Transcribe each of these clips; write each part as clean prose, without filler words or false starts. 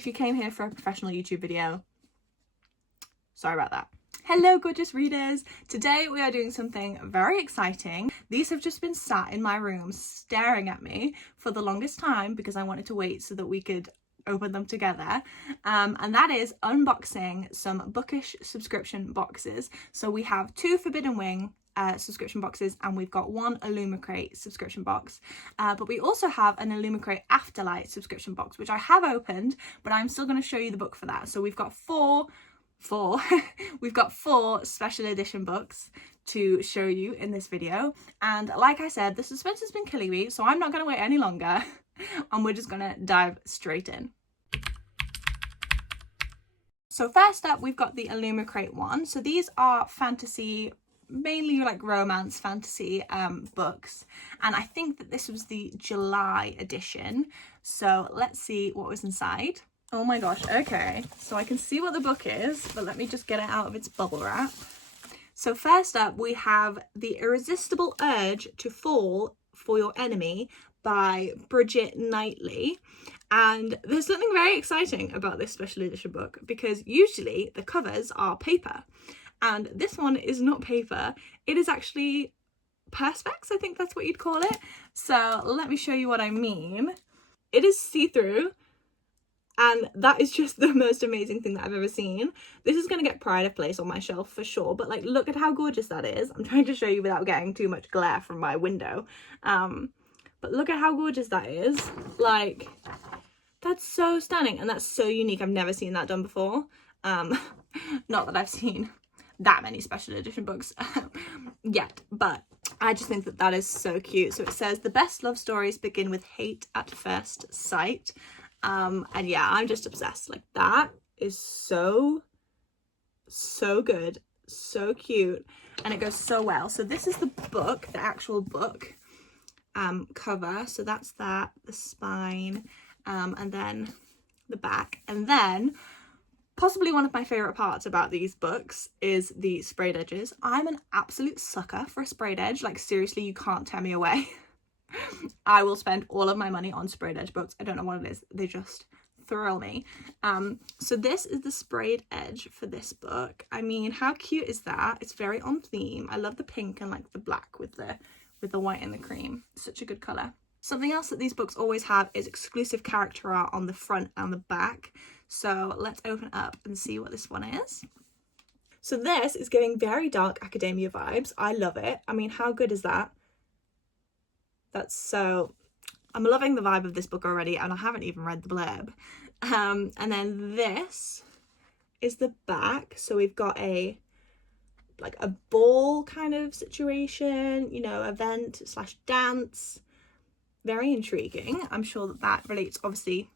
If you came here for a professional YouTube video, sorry about that. Hello gorgeous readers! Today we are doing something very exciting. These have just been sat in my room staring at me for the longest time because I wanted to wait so that we could open them together, and that is unboxing some Bookish subscription boxes. So we have 2 Forbidden Wing subscription boxes and we've got 1 Illumicrate subscription box, but we also have an Illumicrate Afterlite subscription box which I have opened, but I'm still going to show you the book for that. So we've got four we've got 4 special edition books to show you in this video, and like I said, the suspense has been killing me, so I'm not going to wait any longer and we're just going to dive straight in. So first up, we've got the Illumicrate one. So these are fantasy, mainly like romance fantasy books, and I think that this was the July edition. So let's see what was inside. Oh my gosh, okay, so I can see what the book is, but let me just get it out of its bubble wrap. So first up, we have The Irresistible Urge to Fall for Your Enemy by Brigette Knightley. And there's something very exciting about this special edition book because usually the covers are paper, and this one is not paper. It is actually perspex, I think that's what you'd call it. So let me show you what I mean. It is see-through, and that is just the most amazing thing that I've ever seen. This is going to get pride of place on my shelf for sure, but like, look at how gorgeous that is. I'm trying to show you without getting too much glare from my window. But look at how gorgeous that is. Like, that's so stunning, and that's so unique. I've never seen that done before. Not that I've seen that many special edition books yet, but I just think that that is so cute. So it says, the best love stories begin with hate at first sight. And yeah, I'm just obsessed. Like, that is so good, so cute, and it goes so well. So this is the book, the actual book cover. So that's that, the spine, and then the back, and then possibly one of my favorite parts about these books is the sprayed edges. I'm an absolute sucker for a sprayed edge. Like, seriously, you can't tear me away. I will spend all of my money on sprayed edge books. I don't know what it is, they just thrill me. So this is the sprayed edge for this book. I mean, how cute is that? It's very on theme. I love the pink and like the black with the white and the cream. Such a good color. Something else that these books always have is exclusive character art on the front and the back. So let's open it up and see what this one is. So this is giving very dark academia vibes. I love it. I mean, how good is that? That's so... I'm loving the vibe of this book already, and I haven't even read the blurb. And then this is the back. So we've got a ball kind of situation, you know, event / dance. Very intriguing. I'm sure that that relates, obviously,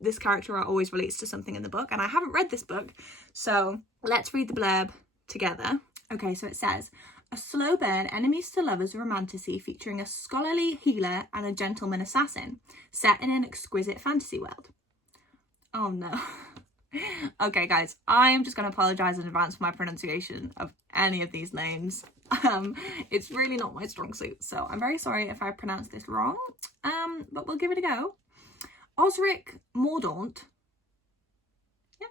this character art always relates to something in the book, and I haven't read this book, so let's read the blurb together. Okay, so it says, a slow burn enemies to lovers romantasy featuring a scholarly healer and a gentleman assassin, set in an exquisite fantasy world. Oh no. Okay guys, I'm just going to apologise in advance for my pronunciation of any of these names. It's really not my strong suit, so I'm very sorry if I pronounce this wrong, but we'll give it a go. Osric Mordaunt, yeah,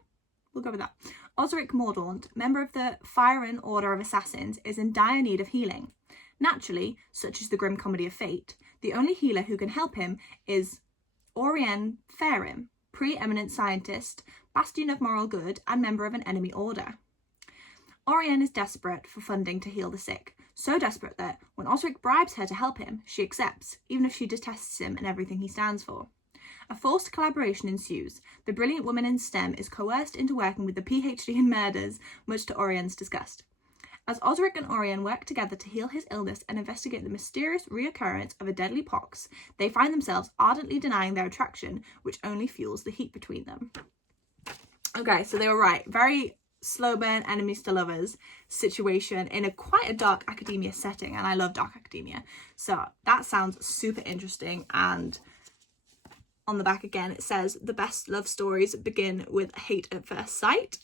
we'll go with that. Osric Mordaunt, member of the Flyora Order of Assassins, is in dire need of healing. Naturally, such is the grim comedy of fate, the only healer who can help him is Ireen Chau, pre-eminent scientist, bastion of moral good, and member of an enemy order. Ireen is desperate for funding to heal the sick, so desperate that when Osric bribes her to help him, she accepts, even if she detests him and everything he stands for. A forced collaboration ensues. The brilliant woman in STEM is coerced into working with the PhD in murders, much to Ireen's disgust. As Osric and Ireen work together to heal his illness and investigate the mysterious reoccurrence of a deadly pox, they find themselves ardently denying their attraction, which only fuels the heat between them. Okay, so they were right. Very slow burn enemies to lovers situation in quite a dark academia setting, and I love dark academia. So that sounds super interesting. And on the back again, it says, the best love stories begin with hate at first sight.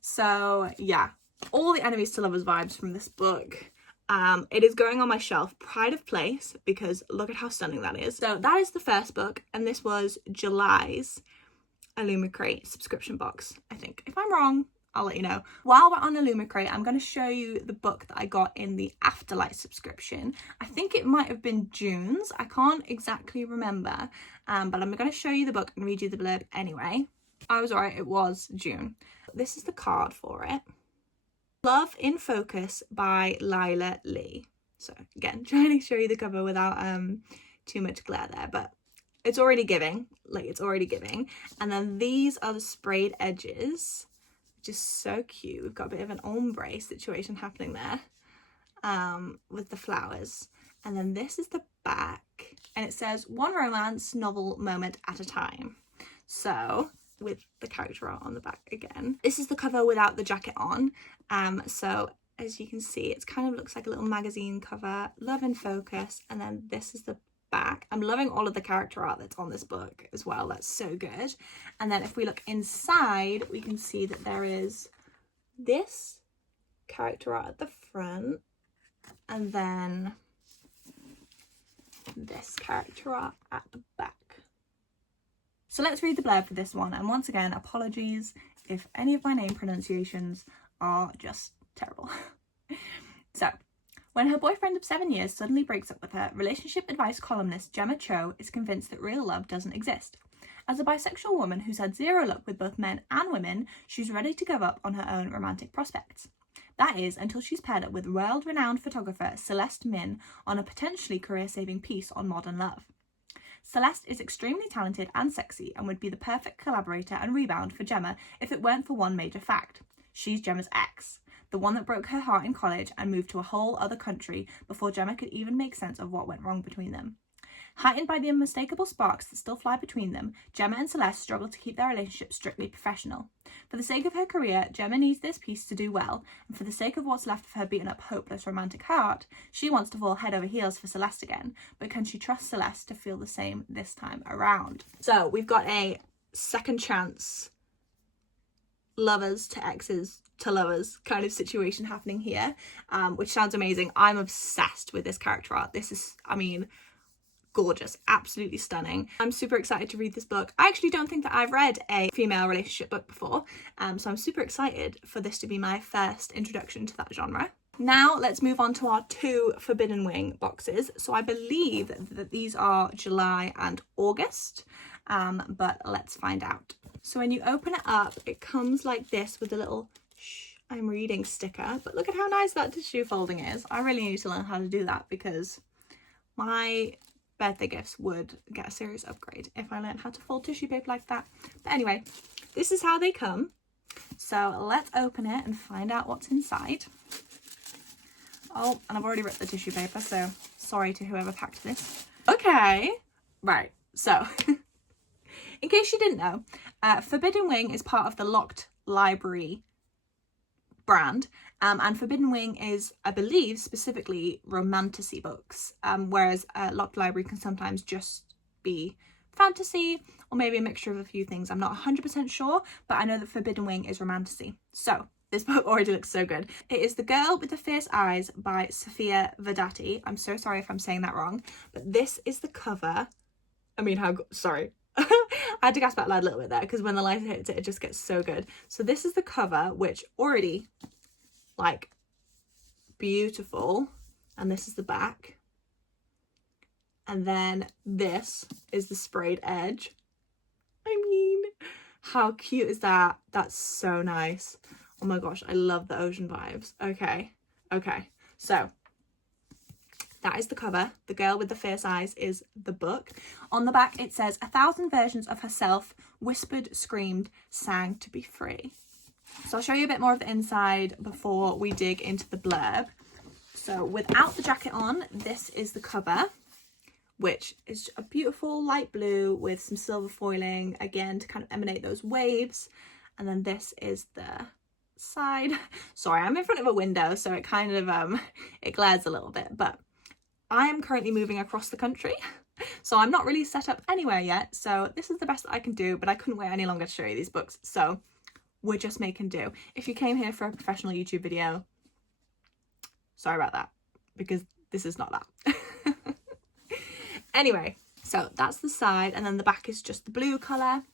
So yeah, all the enemies to lovers vibes from this book. It is going on my shelf, pride of place, because look at how stunning that is. So that is the first book, and this was July's Illumicrate subscription box, I think. If I'm wrong, I'll let you know. While we're on Illumicrate, I'm going to show you the book that I got in the Afterlite subscription. I think it might have been June's. I can't exactly remember, but I'm going to show you the book and read you the blurb anyway. I was right, it was June. This is the card for it. Love in Focus by Lyla Lee. So again, trying to show you the cover without too much glare there, but it's already giving, like it's already giving. And then these are the sprayed edges. Just so cute. We've got a bit of an ombre situation happening there with the flowers. And then this is the back, and it says one romance novel moment at a time. So with the character art on the back again. This is the cover without the jacket on. So as you can see, it kind of looks like a little magazine cover. Love in Focus, and then this is the back. I'm loving all of the character art that's on this book as well. That's so good. And then if we look inside, we can see that there is this character art at the front, and then this character art at the back. So let's read the blurb for this one, and once again, apologies if any of my name pronunciations are just terrible. So, when her boyfriend of 7 years suddenly breaks up with her, relationship advice columnist Jane Chau is convinced that real love doesn't exist. As a bisexual woman who's had zero luck with both men and women, she's ready to give up on her own romantic prospects. That is, until she's paired up with world-renowned photographer Celeste Min on a potentially career-saving piece on modern love. Celeste is extremely talented and sexy and would be the perfect collaborator and rebound for Gemma if it weren't for one major fact. She's Gemma's ex, the one that broke her heart in college and moved to a whole other country before Gemma could even make sense of what went wrong between them. Heightened by the unmistakable sparks that still fly between them, Gemma and Celeste struggle to keep their relationship strictly professional. For the sake of her career, Gemma needs this piece to do well, and for the sake of what's left of her beaten up, hopeless romantic heart, she wants to fall head over heels for Celeste again, but can she trust Celeste to feel the same this time around? So we've got a second chance, lovers to exes to lovers kind of situation happening here, which sounds amazing. I'm obsessed with this character art. This is, I mean, gorgeous, absolutely stunning. I'm super excited to read this book. I actually don't think that I've read a female relationship book before, so I'm super excited for this to be my first introduction to that genre. Now let's move on to our 2 Forbidden Wing boxes. So I believe that these are July and August, but let's find out. So when you open it up, it comes like this with a little "shh, I'm reading" sticker, but look at how nice that tissue folding is. I really need to learn how to do that because my birthday gifts would get a serious upgrade if I learned how to fold tissue paper like that. But anyway, this is how they come. So let's open it and find out what's inside. Oh, and I've already ripped the tissue paper, so sorry to whoever packed this. Okay, right, so in case you didn't know, Forbidden Wing is part of the Locked Library brand, and Forbidden Wing is, I believe, specifically romantasy books, whereas Locked Library can sometimes just be fantasy or maybe a mixture of a few things. I'm not 100% sure, but I know that Forbidden Wing is romantasy. So this book already looks so good. It is The Girl with the Fierce Eyes by Sofia Vedati. I'm so sorry if I'm saying that wrong, but this is the cover. I mean, sorry. I had to gasp out loud a little bit there because when the light hits it, it just gets so good. So this is the cover, which already, like, beautiful. And this is the back. And then this is the sprayed edge. I mean, how cute is that? That's so nice. Oh my gosh, I love the ocean vibes. Okay, so that is the cover. The Girl with the Fierce Eyes is the book. On the back, it says, 1,000 versions of herself, whispered, screamed, sang to be free. So I'll show you a bit more of the inside before we dig into the blurb. So without the jacket on, this is the cover, which is a beautiful light blue with some silver foiling, again, to kind of emanate those waves. And then this is the side. Sorry, I'm in front of a window, so it kind of, it glares a little bit, but I am currently moving across the country, so I'm not really set up anywhere yet. So this is the best that I can do, but I couldn't wait any longer to show you these books. So we're just making do. If you came here for a professional YouTube video, sorry about that, because this is not that. Anyway, so that's the side, and then the back is just the blue colour.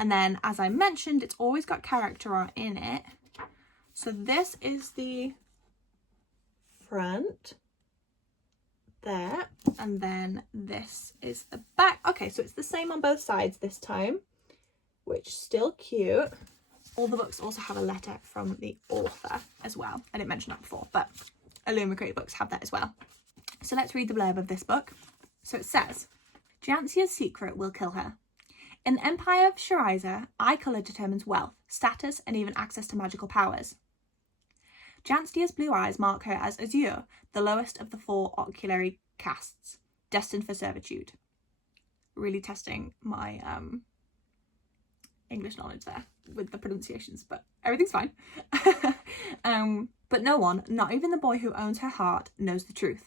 And then, as I mentioned, it's always got character art in it. So this is the front there, and then this is the back. Okay, so it's the same on both sides this time, which is still cute. All the books also have a letter from the author as well. I didn't mention that before, but Illumicrate books have that as well. So let's read the blurb of this book. So it says, Jancia's secret will kill her. In the Empire of Shariza, eye colour determines wealth, status, and even access to magical powers. Jancia's blue eyes mark her as azure, the lowest of the 4 oculary castes, destined for servitude. Really testing my English knowledge there with the pronunciations, but everything's fine. But no one, not even the boy who owns her heart, knows the truth.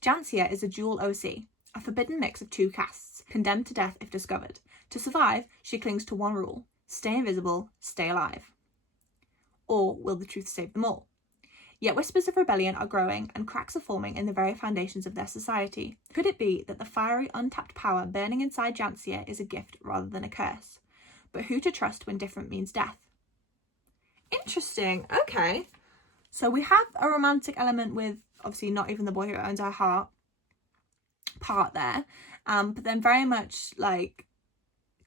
Jancia is a dual OC, a forbidden mix of 2 castes, condemned to death if discovered. To survive, she clings to one rule: stay invisible, stay alive. Or will the truth save them all? Yet whispers of rebellion are growing and cracks are forming in the very foundations of their society. Could it be that the fiery, untapped power burning inside Jancia is a gift rather than a curse? But who to trust when different means death? Interesting. Okay. So we have a romantic element with, obviously, not even the boy who owns her heart part there. But then very much, like,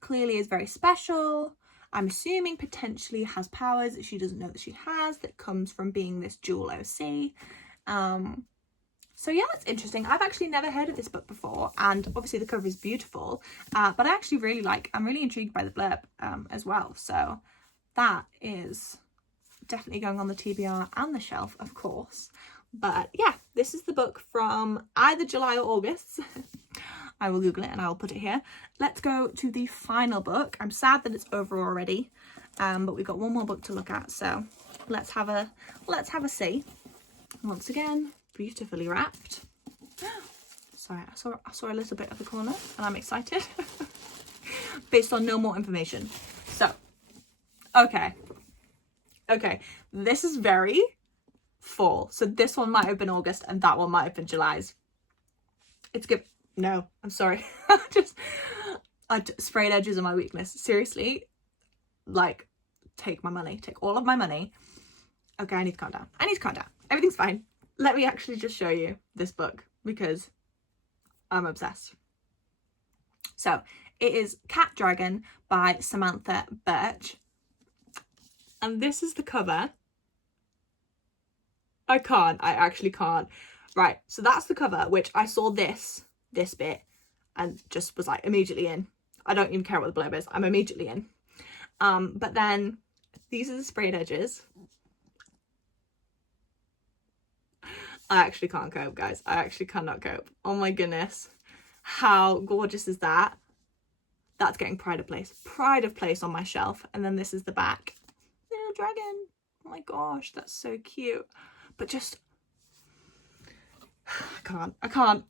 clearly is very special. I'm assuming potentially has powers that she doesn't know that she has, that comes from being this dual OC. So yeah, that's interesting. I've actually never heard of this book before, and obviously the cover is beautiful, but I actually I'm really intrigued by the blurb as well. So that is definitely going on the TBR and the shelf, of course. But yeah, this is the book from either July or August. I will Google it and I'll put it here. Let's go to the final book. I'm sad that it's over already, but we've got one more book to look at. So let's have a see. Once again, beautifully wrapped. Sorry, I saw a little bit of the corner and I'm excited. Based on no more information. So, okay, this is very fall. So this one might have been August and that one might have been July's. It's good. No, I'm sorry. Sprayed edges are my weakness. Seriously, like, take my money, take all of my money. Okay, I need to calm down. Everything's fine. Let me actually just show you this book because I'm obsessed. So it is Cat Dragon by Samantha Birch. And this is the cover. I actually can't. Right, so that's the cover, which I saw this bit and just was like immediately in. I don't even care what the blurb is. I'm immediately in. But then these are the sprayed edges. I actually can't cope, guys. I actually cannot cope. Oh my goodness. How gorgeous is that? That's getting pride of place on my shelf. And then this is the back. Little dragon. Oh my gosh, that's so cute. But just, I can't.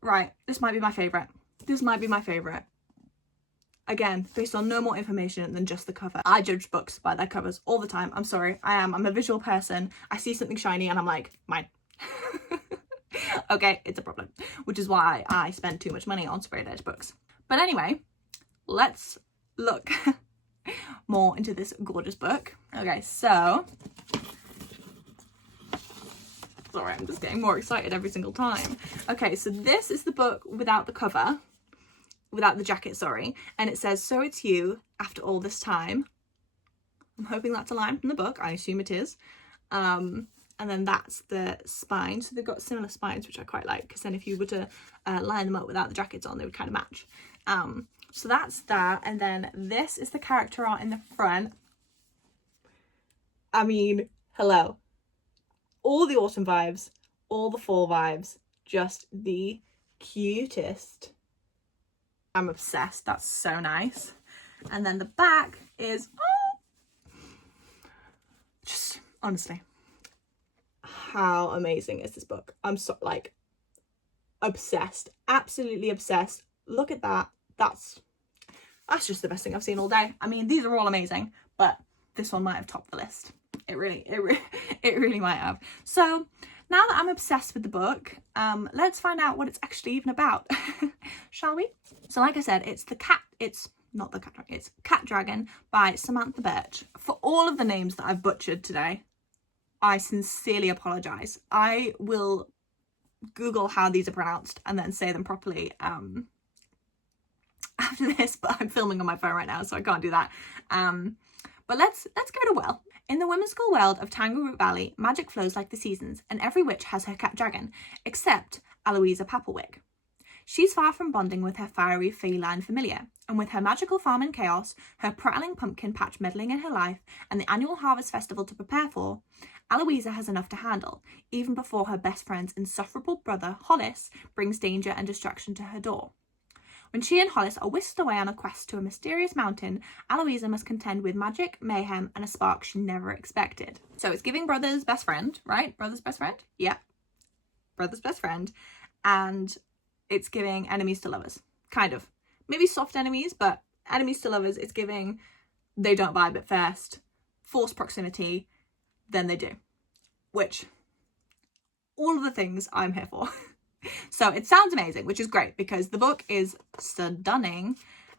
Right, this might be my favourite. Again, based on no more information than just the cover. I judge books by their covers all the time. I'm sorry, I'm a visual person. I see something shiny and I'm like, mine. Okay, it's a problem. Which is why I spend too much money on sprayed edge books. But anyway, let's look more into this gorgeous book. Okay, so... Sorry, I'm just getting more excited every single time. Okay, so this is the book without the cover. Without the jacket, sorry. And it says, "So it's you, after all this time." I'm hoping that's a line from the book. I assume it is. And then that's the spine. So they've got similar spines, which I quite like, because then if you were to line them up without the jackets on, they would kind of match. So that's that. And then this is the character art in the front. I mean, hello. All the autumn vibes, all the fall vibes, just the cutest. I'm obsessed. That's so nice. And then the back is, just honestly, how amazing is this book? I'm so, like, obsessed, absolutely obsessed. Look at that. That's just the best thing I've seen all day. I mean, these are all amazing, but this one might have topped the list. It really might have. So now that I'm obsessed with the book, let's find out what it's actually even about. Shall we? So like I said, it's not the cat dragon, it's Cat Dragon by Samantha Birch. For all of the names that I've butchered today, I sincerely apologise. I will Google how these are pronounced and then say them properly after this, but I'm filming on my phone right now, so I can't do that. But let's give it a whirl. In the whimsical world of Tangleroot Valley, magic flows like the seasons, and every witch has her cat dragon, except Aloisa Papelwick. She's far from bonding with her fiery feline familiar, and with her magical farm in chaos, her prattling pumpkin patch meddling in her life, and the annual harvest festival to prepare for, Aloisa has enough to handle, even before her best friend's insufferable brother, Hollis, brings danger and destruction to her door. When she and Hollis are whisked away on a quest to a mysterious mountain, Aloisa must contend with magic, mayhem, and a spark she never expected. So it's giving brother's best friend, right? Brother's best friend? Yeah. Brother's best friend. And it's giving enemies to lovers. Kind of. Maybe soft enemies, but enemies to lovers, it's giving they don't vibe at first. Forced proximity, then they do. Which, all of the things I'm here for. So it sounds amazing, which is great because the book is stunning,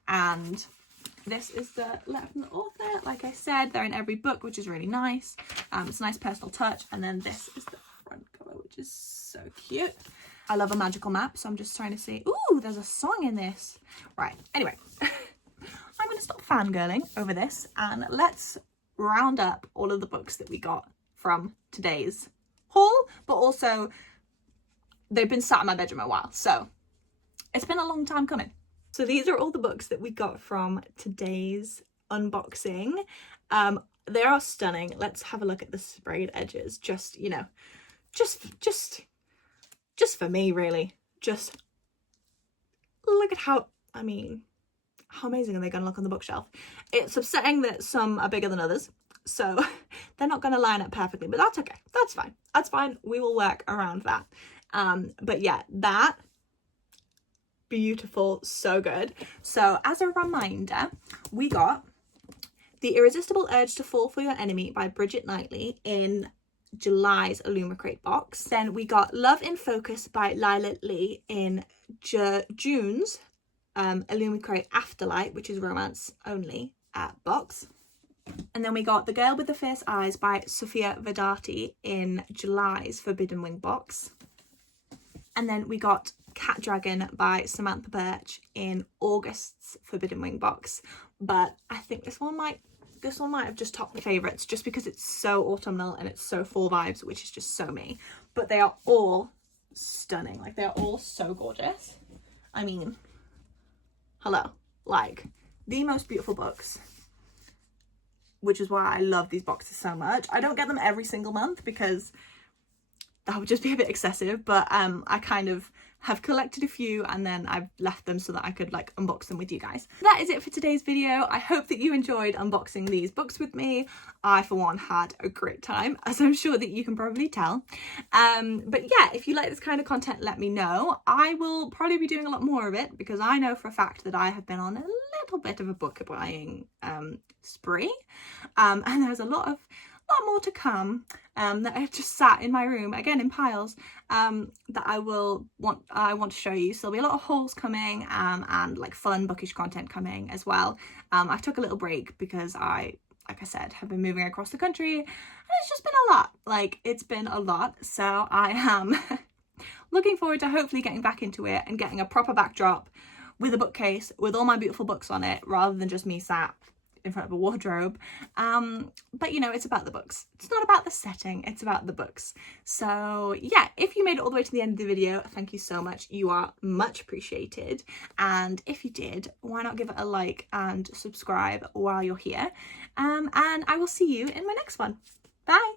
and this is the letter from the author. Like I said, they're in every book, which is really nice. It's a nice personal touch, and then this is the front cover, which is so cute. I love a magical map, so I'm just trying to see. Ooh, there's a song in this. Right, anyway, I'm going to stop fangirling over this, and let's round up all of the books that we got from today's haul, but also they've been sat in my bedroom a while, so it's been a long time coming. So these are all the books that we got from today's unboxing. They are stunning. Let's have a look at the sprayed edges. Just, you know, just for me, really. Just look at how, I mean, how amazing are they going to look on the bookshelf? It's upsetting that some are bigger than others, so they're not going to line up perfectly, but that's okay. That's fine. That's fine. We will work around that. But yeah, that, beautiful, so good. So as a reminder, we got The Irresistible Urge to Fall for Your Enemy by Brigette Knightley in July's Illumicrate box. Then we got Love in Focus by Lyla in June's Illumicrate Afterlite, which is romance only box. And then we got The Girl with the Fierce Eyes by Sophia Vedati in July's Forbidden Wing box. And then we got Cat Dragon by Samantha Birch in August's Forbidden Wing box. But I think this one might have just topped my favourites, just because it's so autumnal and it's so fall vibes, which is just so me. But they are all stunning. Like, they are all so gorgeous. I mean, hello. Like, the most beautiful books, which is why I love these boxes so much. I don't get them every single month because that would just be a bit excessive, but I kind of have collected a few and then I've left them so that I could like unbox them with you guys. That is it for today's video. I hope that you enjoyed unboxing these books with me. I, for one, had a great time, as I'm sure that you can probably tell. But yeah, if you like this kind of content, let me know. I will probably be doing a lot more of it because I know for a fact that I have been on a little bit of a book buying spree, and there's a lot more to come that I've just sat in my room again in piles that I want to show you. So there'll be a lot of hauls coming and like fun bookish content coming as well. I took a little break because like I said, have been moving across the country and it's just been a lot. Like, it's been a lot, so I am looking forward to hopefully getting back into it and getting a proper backdrop with a bookcase with all my beautiful books on it, rather than just me sat in front of a wardrobe. But you know, it's about the books. It's not about the setting, it's about the books. So yeah, if you made it all the way to the end of the video, thank you so much. You are much appreciated. And if you did, why not give it a like and subscribe while you're here? And I will see you in my next one. Bye.